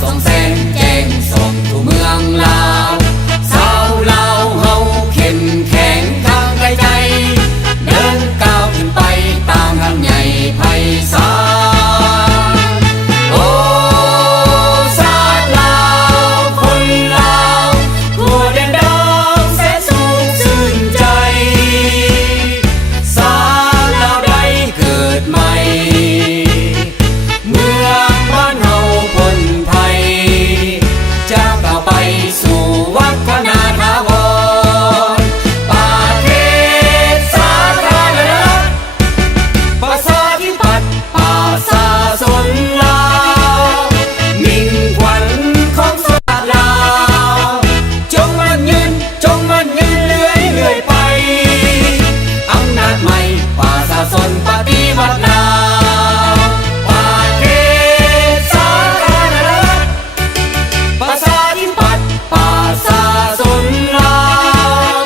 ส่องแสงแจ้งส่องทั่วเมืองลาวสาวลาวเฮาเข้มแข็งทางกายใจเดินก้าวขึ้นไปตามทางใหญ่ไพศาลโอ้ชาติลาวคนลาวทั่วแดนดาวแสนสุขชื่นใจสาวลาวใดเกิดใหม่เมืองบ้านเฮาพ้นภัยจะก้าวไปสู่วัฒนาถาวรประเทศสาธารณรัฐประชาธิปัตย์ประชาชนลาวมิ่งขวัญของชาติลาวจงมั่นยืนเรื่อยไปอำนาจใหม่ประชาชนปฏิวัติลาวประเทศสาธารณรัฐประชาธิปัตย์ประชาชนลาว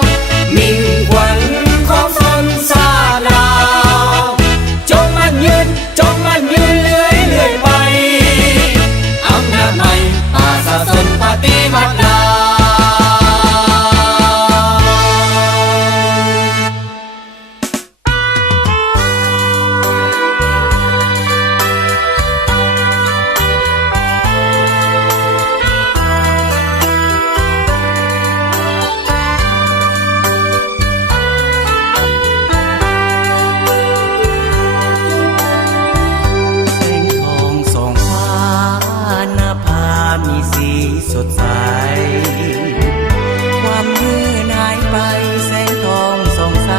มิ่งขวัญของชนชาติลาวจงมั่นยืนเรื่อยไปอำนาจใหม่ประชาชนปฏิวัติลาวแสงทองส่องฟ้าหน้าผามีสีสดใสความมืดหายไปแสงทองส่องใส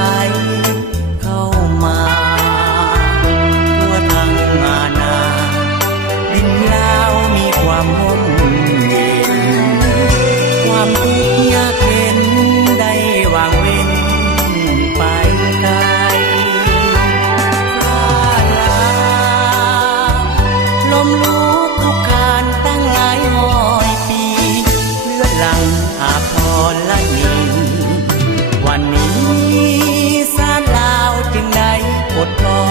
เข้ามาทั่วทั้งอาณาดินลาวมีความห่มเย็นความทุกข์ยากเข็นได้วางเว้นไปไกลลาลมลุกคลุกคลานตั้งหลายร้อยปีเลือดหลั่งอาภรณ์ละนินวันนี้ชาติลาวจึงได้ปลดปล่อ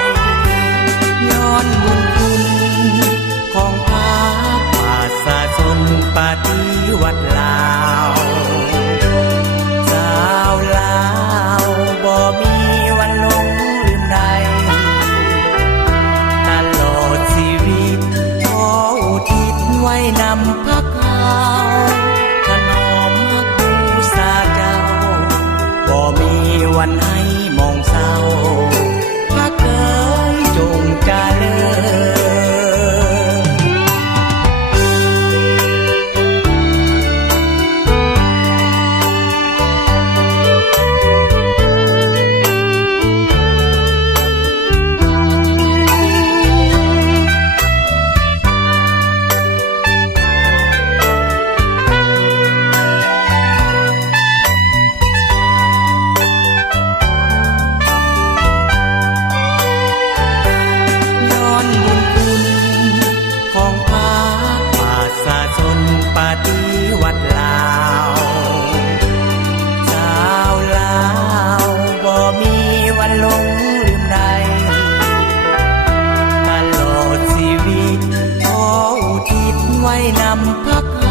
ยย้อนบุญคุณของพรรคประชาชนปฏิวัติลาวชาวลาวบ่มีวันหลงลืมใดตลอดชีวิตขออุทิศไว้นำพรรคเฮาถนอมฮักบูชาเจ้าบ่มีวันให้มองเศร้าพรรคเอ๋ยจงเจริญ ไว้นำพัก